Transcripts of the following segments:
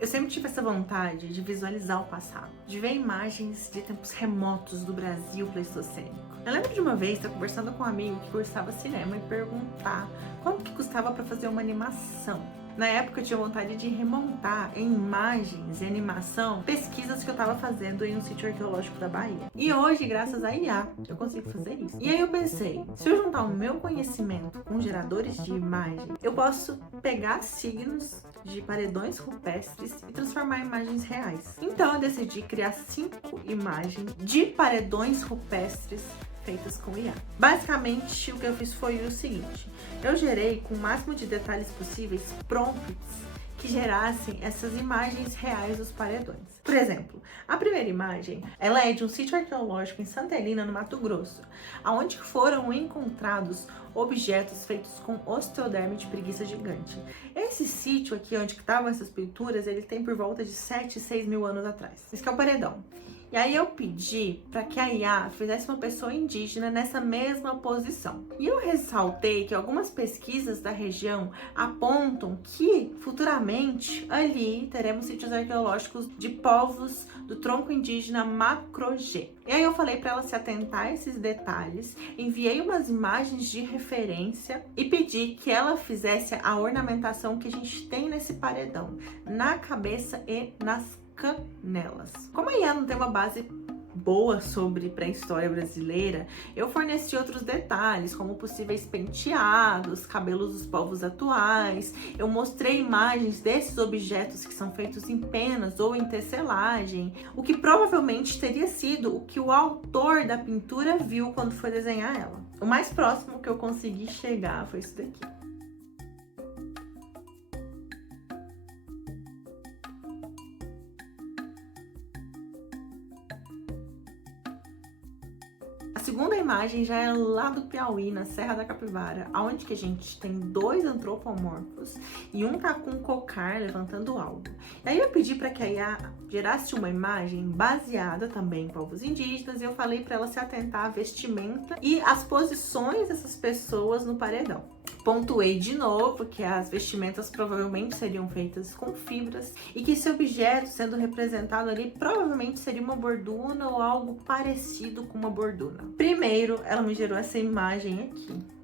Eu sempre tive essa vontade de visualizar o passado, de ver imagens de tempos remotos do Brasil pleistocênico. Eu lembro de uma vez estar conversando com um amigo que cursava cinema e perguntar quanto que custava para fazer uma animação. Na época eu tinha vontade de remontar em imagens e animação pesquisas que eu estava fazendo em um sítio arqueológico da Bahia. E hoje, graças a IA, eu consigo fazer isso. E aí eu pensei, se eu juntar o meu conhecimento com geradores de imagem, eu posso pegar signos de paredões rupestres e transformar em imagens reais. Então eu decidi criar 5 imagens de paredões rupestres feitas com IA. Basicamente, o que eu fiz foi o seguinte: eu gerei com o máximo de detalhes possíveis prompts que gerassem essas imagens reais dos paredões. Por exemplo, a primeira imagem, ela é de um sítio arqueológico em Santa Helena, no Mato Grosso, onde foram encontrados objetos feitos com osteoderme de preguiça gigante. Esse sítio aqui, onde estavam essas pinturas, ele tem por volta de 7, 6 mil anos atrás. Esse que é o paredão. E aí eu pedi para que a IA fizesse uma pessoa indígena nessa mesma posição. E eu ressaltei que algumas pesquisas da região apontam que futuramente ali teremos sítios arqueológicos de povos do tronco indígena Macro-G. E aí eu falei para ela se atentar a esses detalhes, enviei umas imagens de referência e pedi que ela fizesse a ornamentação que a gente tem nesse paredão, na cabeça e nas canelas. Como a IA não tem uma base boa sobre pré-história brasileira, eu forneci outros detalhes, como possíveis penteados, cabelos dos povos atuais. Eu mostrei imagens desses objetos que são feitos em penas ou em tecelagem, o que provavelmente teria sido o que o autor da pintura viu quando foi desenhar ela. O mais próximo que eu consegui chegar foi isso daqui. A segunda imagem já é lá do Piauí, na Serra da Capivara, onde que a gente tem 2 antropomorfos e um tá com um cocar levantando algo. E aí eu pedi para que a IA gerasse uma imagem baseada também em povos indígenas e eu falei para ela se atentar à vestimenta e às posições dessas pessoas no paredão. Pontuei de novo que as vestimentas provavelmente seriam feitas com fibras e que esse objeto sendo representado ali provavelmente seria uma borduna ou algo parecido com uma borduna. Primeiro, ela me gerou essa imagem aqui.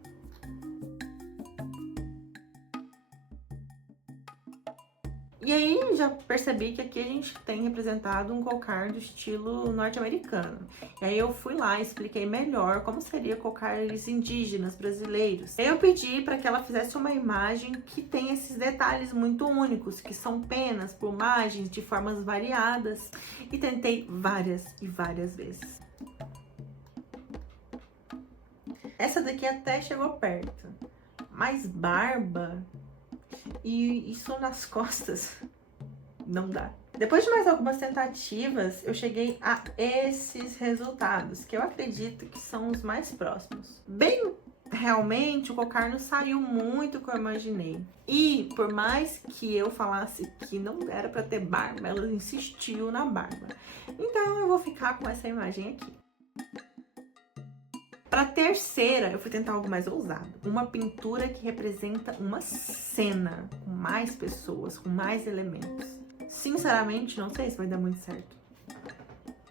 E aí já percebi que aqui a gente tem representado um cocar do estilo norte-americano. E aí eu fui lá e expliquei melhor como seria cocares indígenas brasileiros. Eu pedi para que ela fizesse uma imagem que tem esses detalhes muito únicos, que são penas, plumagens de formas variadas. E tentei várias e várias vezes. Essa daqui até chegou perto, mas barba e isso nas costas não dá. Depois de mais algumas tentativas, eu cheguei a esses resultados, que eu acredito que são os mais próximos. Bem, realmente o cocar não saiu muito como eu imaginei. E por mais que eu falasse que não era para ter barba, ela insistiu na barba. Então eu vou ficar com essa imagem aqui. Para a terceira, eu fui tentar algo mais ousado. Uma pintura que representa uma cena com mais pessoas, com mais elementos. Sinceramente, não sei se vai dar muito certo.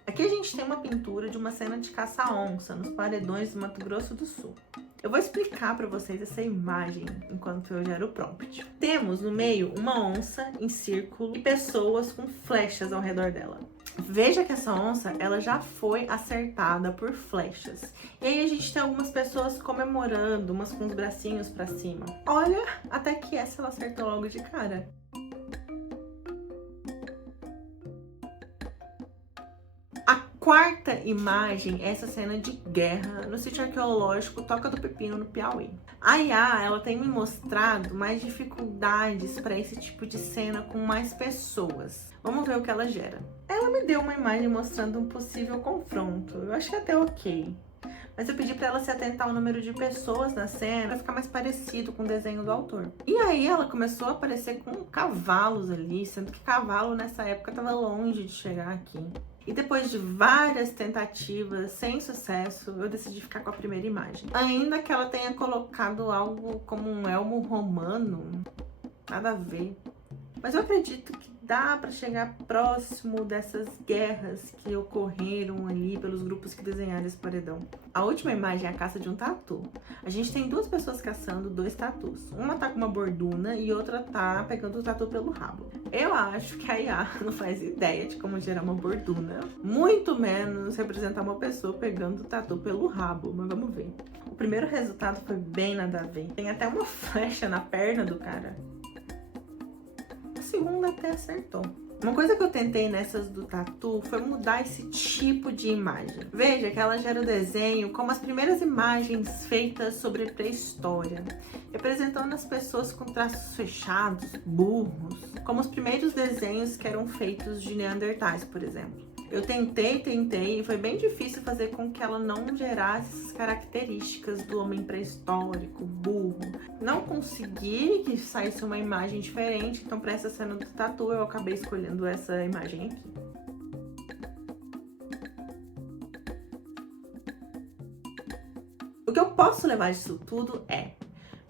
Aqui a gente tem uma pintura de uma cena de caça-onça nos paredões do Mato Grosso do Sul. Eu vou explicar para vocês essa imagem enquanto eu gero o prompt. Temos no meio uma onça em círculo e pessoas com flechas ao redor dela. Veja que essa onça, ela já foi acertada por flechas. E aí a gente tem algumas pessoas comemorando, umas com os bracinhos pra cima. Olha, até que essa ela acertou logo de cara. A quarta imagem é essa cena de guerra no sítio arqueológico Toca do Pepino, no Piauí. A IA, ela tem me mostrado mais dificuldades para esse tipo de cena com mais pessoas. Vamos ver o que ela gera. Ela me deu uma imagem mostrando um possível confronto. Eu achei até ok. Mas eu pedi para ela se atentar ao número de pessoas na cena para ficar mais parecido com o desenho do autor. E aí ela começou a aparecer com cavalos ali, sendo que cavalo nessa época estava longe de chegar aqui. E depois de várias tentativas sem sucesso, eu decidi ficar com a primeira imagem. Ainda que ela tenha colocado algo como um elmo romano, nada a ver. Mas eu acredito que dá para chegar próximo dessas guerras que ocorreram ali pelos grupos que desenharam esse paredão. A última imagem é a caça de um tatu. A gente tem duas pessoas caçando 2 tatus. Uma tá com uma borduna e outra tá pegando o tatu pelo rabo. Eu acho que a IA não faz ideia de como gerar uma borduna, muito menos representar uma pessoa pegando o tatu pelo rabo, mas vamos ver. O primeiro resultado foi bem nada a ver. Tem até uma flecha na perna do cara. A segunda até acertou. Uma coisa que eu tentei nessas do tatu foi mudar esse tipo de imagem. Veja que ela gera o desenho como as primeiras imagens feitas sobre pré-história, representando as pessoas com traços fechados, burros, como os primeiros desenhos que eram feitos de Neandertais, por exemplo. Eu tentei e foi bem difícil fazer com que ela não gerasse essas características do homem pré-histórico, burro. Não consegui que saísse uma imagem diferente, então para essa cena do tatu eu acabei escolhendo essa imagem aqui. O que eu posso levar disso tudo é,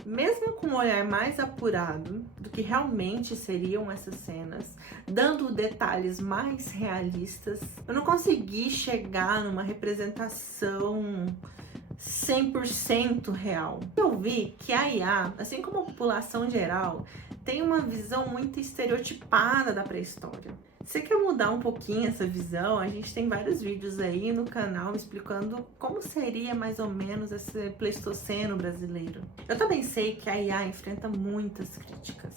mesmo com um olhar mais apurado do que realmente seriam essas cenas, dando detalhes mais realistas, eu não consegui chegar numa representação 100% real. Eu vi que a IA, assim como a população geral, tem uma visão muito estereotipada da pré-história. Se você quer mudar um pouquinho essa visão, a gente tem vários vídeos aí no canal explicando como seria mais ou menos esse Pleistoceno brasileiro. Eu também sei que a IA enfrenta muitas críticas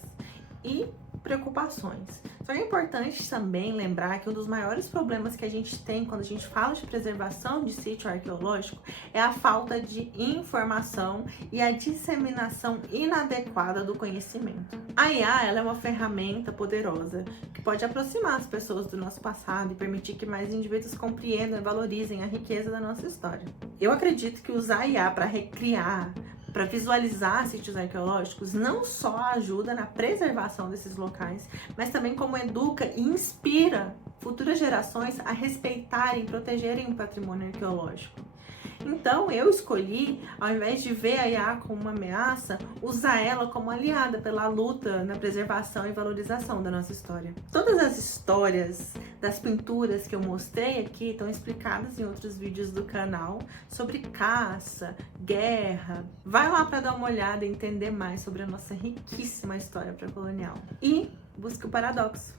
e preocupações. Só que é importante também lembrar que um dos maiores problemas que a gente tem quando a gente fala de preservação de sítio arqueológico é a falta de informação e a disseminação inadequada do conhecimento. A IA, ela é uma ferramenta poderosa que pode aproximar as pessoas do nosso passado e permitir que mais indivíduos compreendam e valorizem a riqueza da nossa história. Eu acredito que usar a IA para recriar, para visualizar sítios arqueológicos, não só ajuda na preservação desses locais, mas também como educa e inspira futuras gerações a respeitarem e protegerem o patrimônio arqueológico. Então, eu escolhi, ao invés de ver a IA como uma ameaça, usar ela como aliada pela luta na preservação e valorização da nossa história. Todas as histórias das pinturas que eu mostrei aqui estão explicadas em outros vídeos do canal sobre caça, guerra. Vai lá para dar uma olhada e entender mais sobre a nossa riquíssima história pré-colonial. E busque o paradoxo.